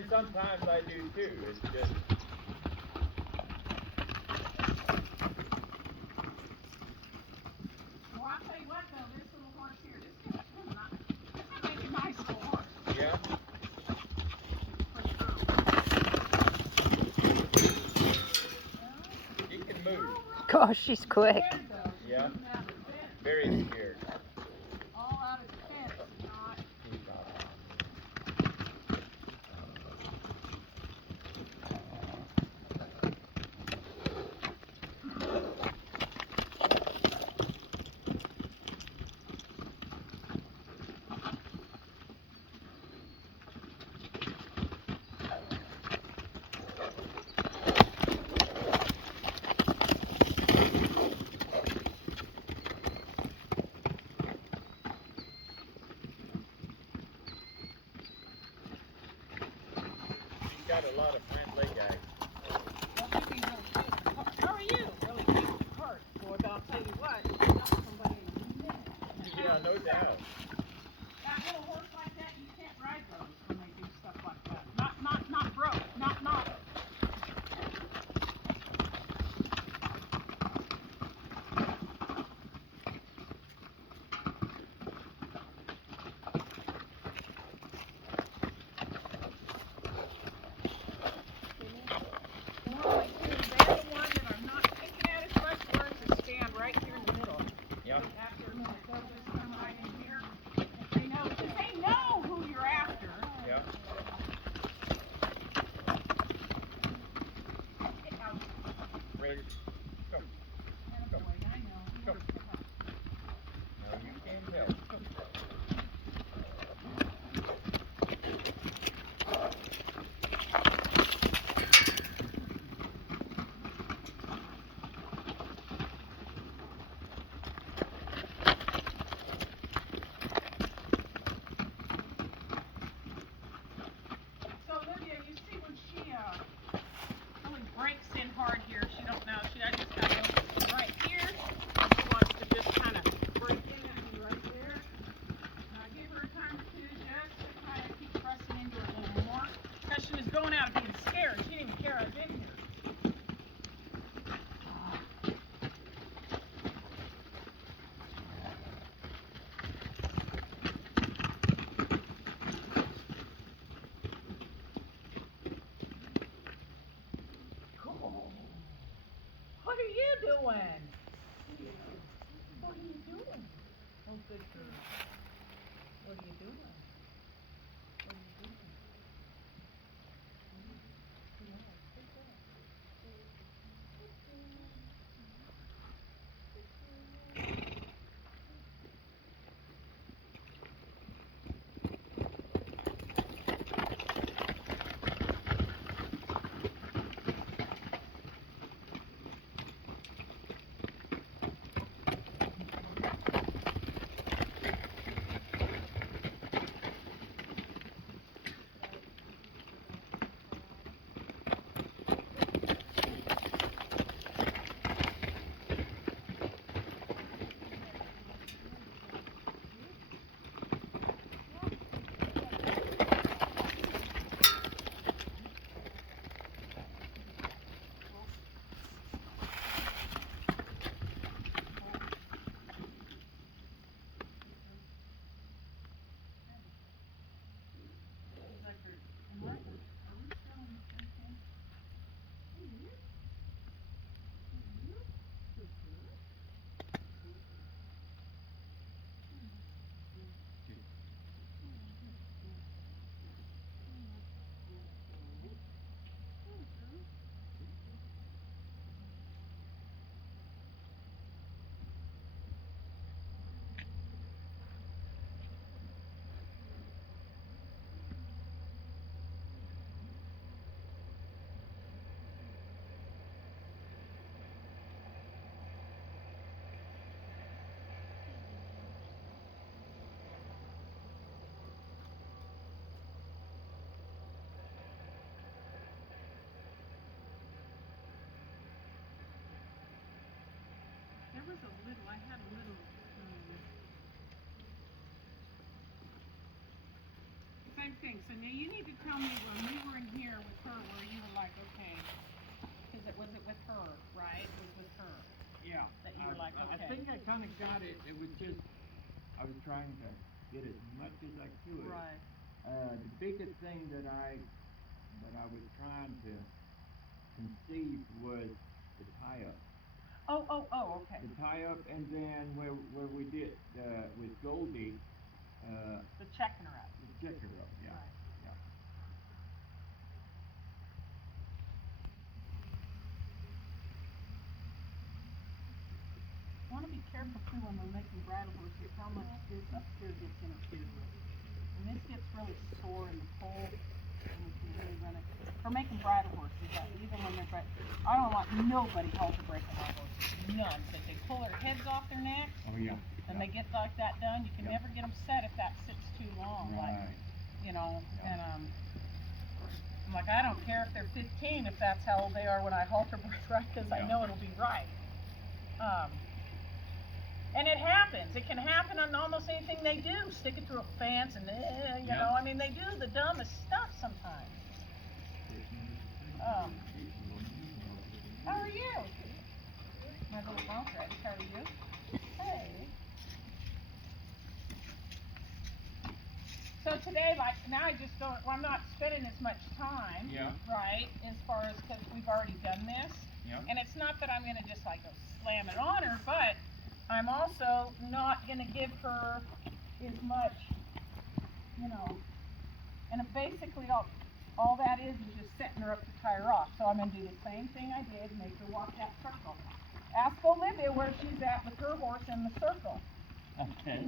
And sometimes I do too. It's just. Well, I'll tell you what though, this little horse here, this is a nice little horse. Yeah. He can move. Gosh, she's quick. Yeah. Very scared. All out of defense, not. He's not. He's got a lot of front leg guys. How are you? Really cute heart. Boy, but I'll tell you what, you got somebody in a minute. Yeah, no doubt. That little horse like that, you can't ride those when they do stuff like that. Not broke. Not. Normally, too, they're the one that I'm not picking at as much. Learn to stand right here in the middle. Yep. After a minute, they'll just come right in here. If they know, because they know who you're after. Yeah. Ready? Go. Boy, I know. Go. No, you can't help. So Olivia, you see when she really breaks in hard here, she don't know. I just got to right here. She wants to just kind of break in at me right there. Now I give her a time or two just to kind of keep pressing into it a little more. Because she was going out being scared. She didn't even care I've been here. What are you doing? What are you doing? Oh, good girl. What are you doing? What are you doing? Yeah, good girl. side thing. So now you need to tell me when we were in here with her where you were like, okay, because it was with her, right? It was with her. Yeah. That you were like, I okay. think I kind of got it. It was just, I was trying to get as much as I could. Right. The biggest thing that I was trying to conceive was the tie-up. Oh, okay. The tie-up, and then where we did with Goldie, The checking her out. the checker rope. Yeah. Right. Yeah. Want to be careful too when we're making bridle horses how much this up here gets interfered with. And this gets really sore in the pole, and we can really run it. For making bridle horses, even when they're I don't want nobody halter breaking our horses. None. Because they pull their heads off their necks, Oh yeah. and they get like that done. You can Yeah. never get them set if that sits too long. Right. Like, you know, Yeah. and I'm like, I don't care if they're 15 if that's how old they are when I halter break, right? Because I Yeah. know it'll be right. And it happens. It can happen on almost anything they do. Stick it through a fence and, you Yeah. know, I mean, they do the dumbest stuff sometimes. How are you? My little bouncer, how are you? Hey. So today, like, now I just don't, well, I'm not spending as much time, Yeah. right, as far as, because we've already done this. Yeah. And it's not that I'm going to just, like, go slam it on her, but I'm also not going to give her as much, you know, and basically all that is just setting her up to tie her off. So I'm going to do the same thing I did, make her walk that circle. Ask Olivia where she's at with her horse in the circle. Okay.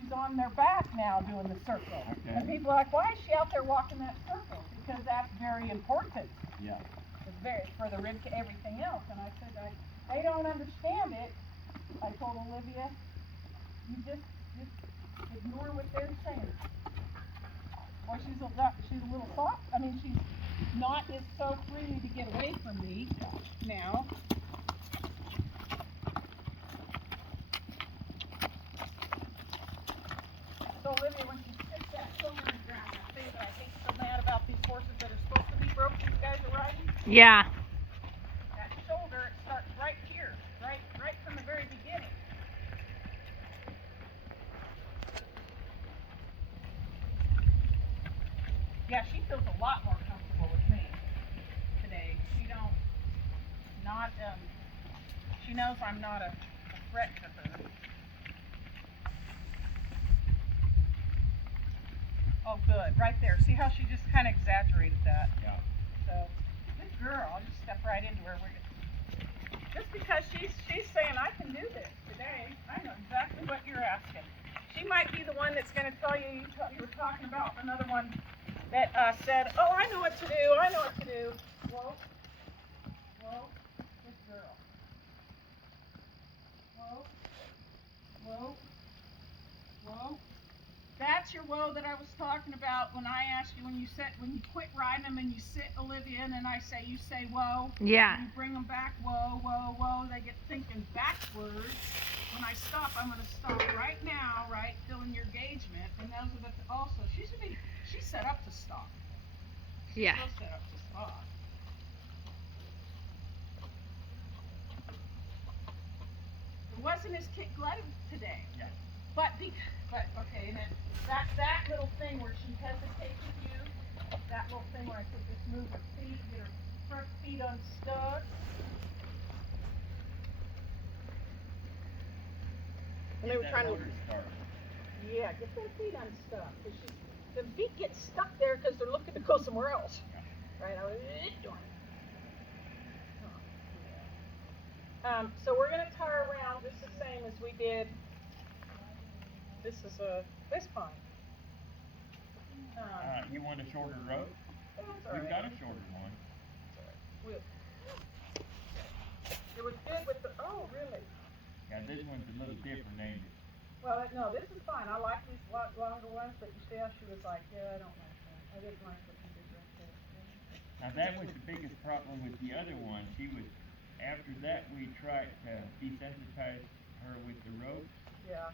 She's on their back now doing the circle. Okay. And people are like, why is she out there walking that circle? Because that's very important. Yeah. It's very, for the rib, everything else. And I said, I don't understand it. I told Olivia, you just ignore what they're saying. Or she's a little soft. I mean, she's not as so free to get away from me now. So Olivia, when she sits that shoulder in the ground, that thing that I hate so mad about these horses that are supposed to be broke, these guys are riding. Yeah. That shoulder, it starts right here, right from the very beginning. Yeah, she feels a lot more comfortable with me today. She knows I'm not a threat to her. Oh, good, right there. See how she just kind of exaggerated that? Yeah. So, good girl. I'll just step right into her. Just because she's saying I can do this today, I know exactly what you're asking. She might be the one that's going to tell you, you were talking about another one that said, oh, I know what to do, I know what to do. Whoa, good girl. Whoa. That's your whoa that I was talking about when I asked you when you quit riding them and you sit, Olivia, and then you say whoa. Yeah. You bring them back, whoa. They get thinking backwards. When I stop, I'm going to stop right now, right, filling your engagement, and those are also, she's set up to stop. Yeah. She's set up to stop. It wasn't as glutted today. Yeah. But okay, and then that little thing where she hesitates with you, that little thing where I could just move her feet, get her front feet unstuck. And they were trying to. Yeah, get their feet unstuck. Cause the feet get stuck there because they're looking to go somewhere else. Yeah. Right? So we're gonna tie her around just the same as we did. This is this pine. You want a shorter rope? That's all We've right. got a shorter one. It was good with the. Oh, really? Yeah, this one's a little different, ain't it? Well, no, this is fine. I like these longer ones, but you see how she was like, yeah, I don't like that. I didn't like what you did right there. Now that was the biggest problem with the other one. She was, after that we tried to desensitize her with the rope, Yeah.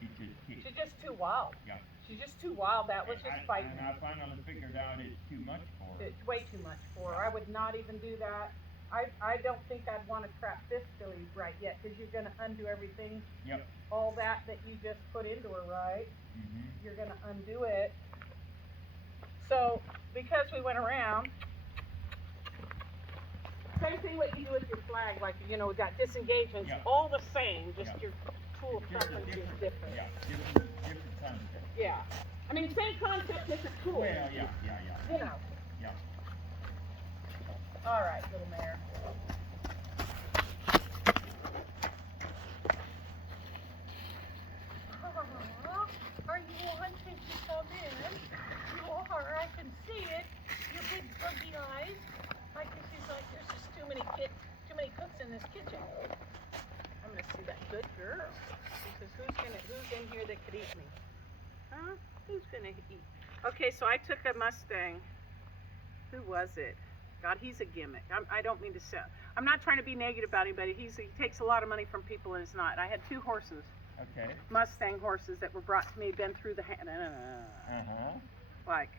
She's just too wild. Yeah. She's just too wild. That was just fighting. And I finally figured out it's too much for her. It's way too much for her. I would not even do that. I don't think I'd want to trap this filly right yet, because you're going to undo everything. Yep. All that you just put into her, right? Mm-hmm. You're going to undo it. So, because we went around, same thing what you do with your flag, like, we got disengagements, Yep. all the same, just Yep. your tool preference is different. Yeah, different concept. Yeah. I mean, same concept, different tool. Well, yeah. You know. Yeah. All right, little mare. Are you wanting to come in? You are. I can see it. Your big buggy eyes. I can see like there's just too many cooks in this kitchen. I'm gonna see that good girl. He says, who's in here that could eat me? Huh? Who's gonna eat? Okay, so I took a Mustang. Who was it? God, he's a gimmick. I don't mean to say. I'm not trying to be negative about anybody. He takes a lot of money from people, and it's not. I had 2 horses. Okay. Mustang horses that were brought to me, been through the hand. Like,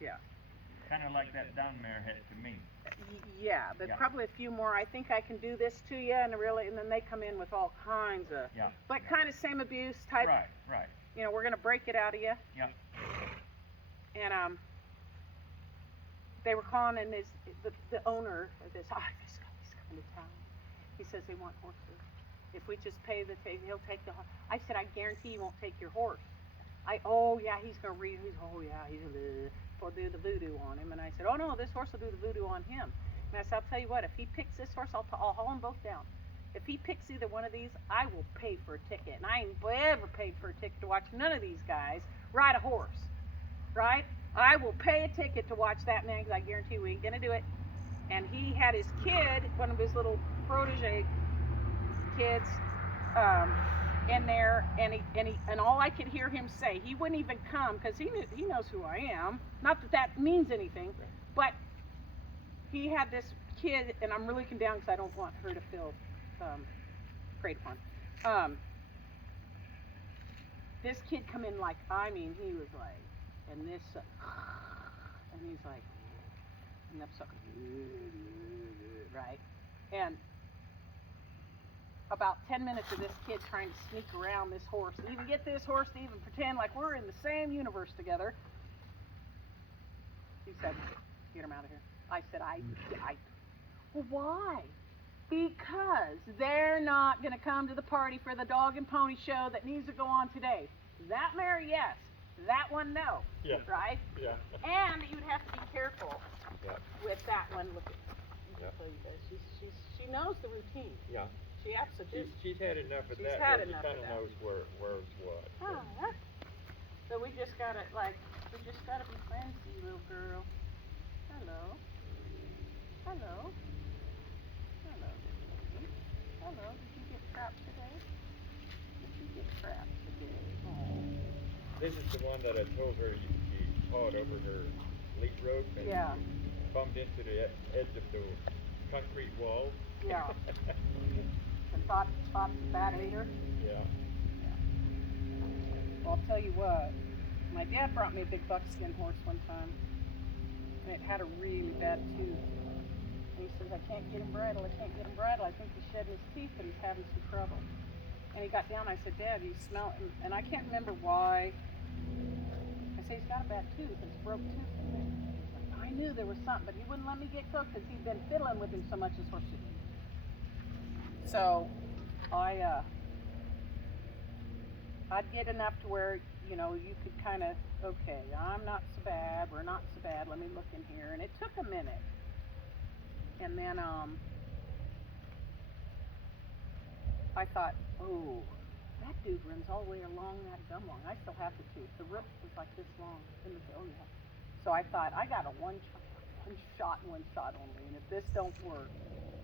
yeah. Kind of like that down mare had to me. Yeah, but Yeah. probably a few more. I think I can do this to you, and then they come in with all kinds of. Yeah. But kind of same abuse type. Right. We're gonna break it out of you. Yeah. And they were calling, and the owner of this, he's coming to town. He says they want horses. If we just pay he'll take the horse. I said, I guarantee he won't take your horse. He's gonna read. He'll do the voodoo on him. And I said, oh no, this horse will do the voodoo on him. And I said, I'll tell you what, if he picks this horse, I'll haul them both down. If he picks either one of these, I will pay for a ticket. And I ain't ever paid for a ticket to watch none of these guys ride a horse, right? I will pay a ticket to watch that man, because I guarantee we ain't gonna do it. And he had his kid, one of his little protege kids, in there, and all I could hear him say, he wouldn't even come, because he knows who I am. Not that means anything, but he had this kid, and I'm really looking down because I don't want her to feel preyed upon. This kid come in like, he was like, and this, and he's like, and that sucker, right? And about 10 minutes of this kid trying to sneak around this horse, and even get this horse to even pretend like we're in the same universe together. He said, get him out of here. I said, well, why? Because they're not going to come to the party for the dog and pony show that needs to go on today. That mare, yes. That one, no. Yeah. Right? Yeah. And you'd have to be careful with that one. Look at, she knows the routine. Yeah. She absolutely. She's had enough of She's that. had She enough kind of of that. knows where's what. Oh, so we just gotta be friends, you little girl. Hello. Hello. Hello. Hello. Did you get trapped today? Did you get trapped today? Oh. This is the one that I told her she pawed over her lead rope and bumped into the edge of the concrete wall. Yeah. And thought bad ate her? Yeah. Well, I'll tell you what. My dad brought me a big buckskin horse one time, and it had a really bad tooth. And he says, I can't get him bridled. I think he's shedding his teeth, but he's having some trouble. And he got down. I said, Dad, you smell it? And I can't remember why. I said, he's got a bad tooth. It's a broke tooth. He's like, I knew there was something, but he wouldn't let me get close because he'd been fiddling with him so much, his horse. So I'd get enough to where, you could kind of, okay, I'm not so bad, we're not so bad, let me look in here. And it took a minute. And then I thought, oh, that dude runs all the way along that gum lung. I still have the tooth. The root was like this long. So I thought, I got a one shot only. And if this don't work,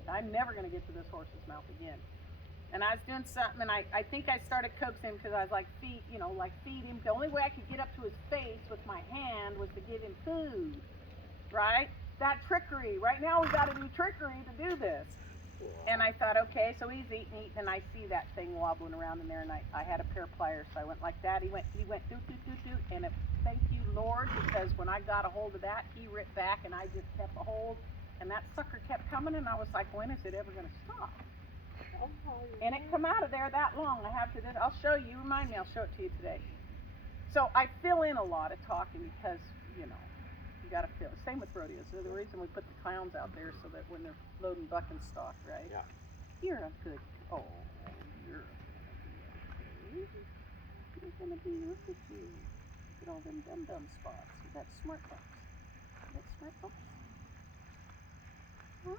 I'm never going to get to this horse's mouth again. And I was doing something, and I think I started coaxing him because I was like, feed him. The only way I could get up to his face with my hand was to give him food, right? That trickery. Right now we got to do trickery to do this. And I thought, okay, so he's eating, and I see that thing wobbling around in there, and I had a pair of pliers, so I went like that. He went doot, doot, doot, doot, and thank you, Lord, because when I got a hold of that, he ripped back, and I just kept a hold, and that sucker kept coming, and I was like, when is it ever going to stop? And it come out of there that long. I'll show you. Remind me, I'll show it to you today. So I fill in a lot of talking because, you know, you got to fill. Same with rodeos. So the reason we put the clowns out there so that when they're loading buck and stock, right? Yeah. You're a good. Oh, you're gonna be. Look at you. Look at all them dum spots. You got smart bucks. You got smart bucks. Huh?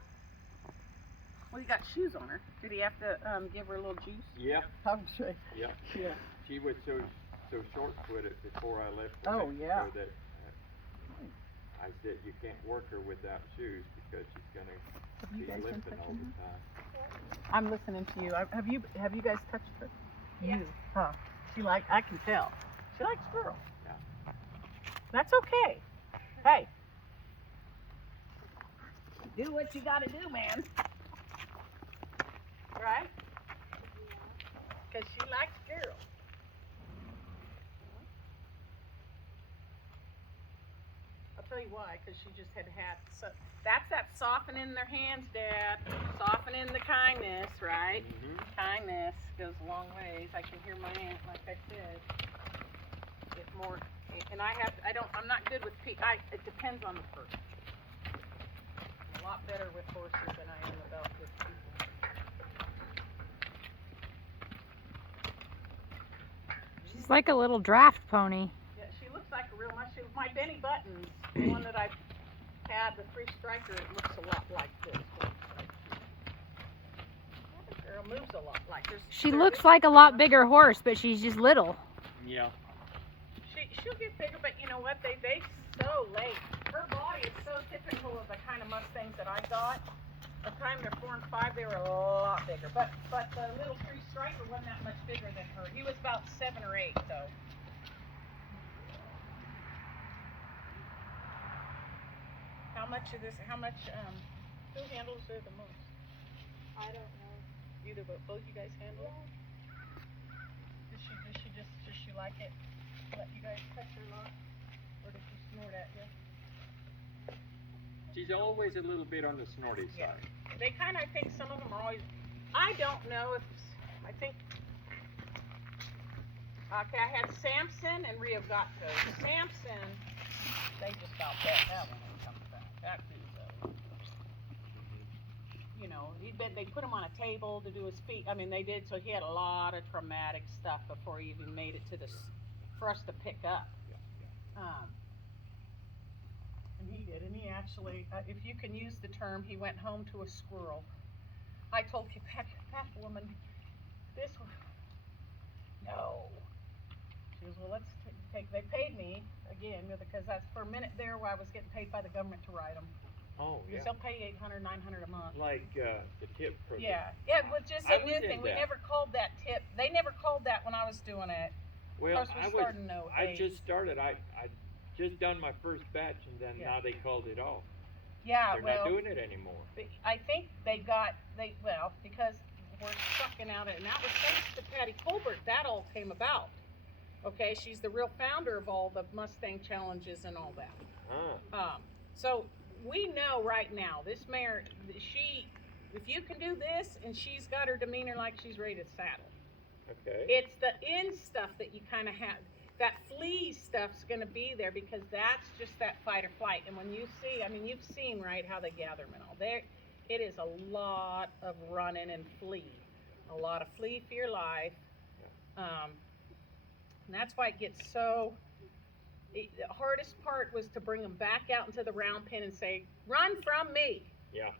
Well, you got shoes on her. Did he have to give her a little juice? Yeah. I'm sure. Yeah. Yeah. She was so short-footed before I left. Oh, yeah. So that I said you can't work her without shoes because she's gonna be limping all the time. I'm listening to you. Have you guys touched her? Yeah. You? Huh? I can tell. She likes squirrels. Yeah. That's okay. Hey. Do what you gotta do, man. Right? Because she likes girls. I'll tell you why, because she just had so that's that softening their hands, Dad. Softening the kindness, right? Mm-hmm. Kindness goes a long ways. I can hear my aunt, like I said. Get more, and I'm not good with it depends on the person. I'm a lot better with horses than I am about with people. She's like a little draft pony. Yeah, she looks like a real my Benny Buttons, the one that I've had, the 3-striker, it looks a lot like this. The girl moves a lot like this. She looks like a lot bigger horse, but she's just little. Yeah. She'll get bigger, but you know what? They so late. Her body is so typical of the kind of Mustangs that I got. By the time they're 4 and 5, they were a lot bigger. But the little 3-striker wasn't that much bigger than her. He was about 7 or 8, though. How much, who handles her the most? I don't know. Either, but both you guys handle it? Does she like it? Let you guys touch her a lot? Or does she snort at you? She's always a little bit on the snorty side. Yeah. They kind of, I think some of them are always, I don't know if, I think, okay, I had Samson and Rio Gatto. Samson, they just about bet that one when it comes back. That dude's you know, they put him on a table to do his feet. I mean, they did, so he had a lot of traumatic stuff before he even made it to for us to pick up. And he did, and he actually, if you can use the term, he went home to a squirrel. I told you, that woman, this one, no. She goes, well, let's they paid me, again, because that's for a minute there where I was getting paid by the government to ride them. Oh, yeah. Because they'll pay $800, $900 a month. Like the tip program. Yeah, it was just a new thing. We never called that tip. They never called that when I was doing it. Well, of course, I just started. I just done my first batch, and then now they called it off. Yeah, They're not doing it anymore. I think because we're sucking out it, and that was thanks to Patty Colbert. That all came about. Okay, she's the real founder of all the Mustang challenges and all that. So we know right now, this mare, if you can do this, and she's got her demeanor like she's ready to saddle. Okay. It's the end stuff that you kind of have. That flea stuff's going to be there because that's just that fight or flight. And when you see, I mean, you've seen, right, how they gather them and all. It is a lot of running and flee. A lot of flee for your life. And that's why it gets so... The hardest part was to bring them back out into the round pen and say, run from me. Yeah.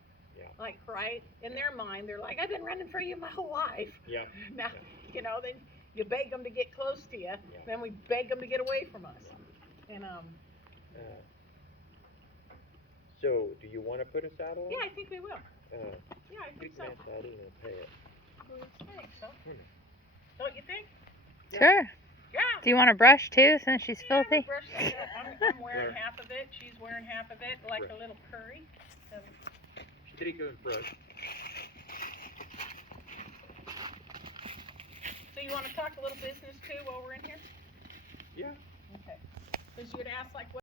Like, right? In their mind, they're like, I've been running for you my whole life. Yeah. Now, you know, then you beg them to get close to you. Yeah. Then we beg them to get away from us. And, so, do you want to put a saddle on? yeah, I think we will. Yeah, I think so. Saddle and pay it. I think so. Don't you think? Sure. Yeah. Do you want to brush too, since she's Yeah, filthy? I'm wearing half of it. She's wearing half of it, like a little curry. So. Trico and brush. So you want to talk a little business too while we're in here? Yeah. Okay. Because you had asked like what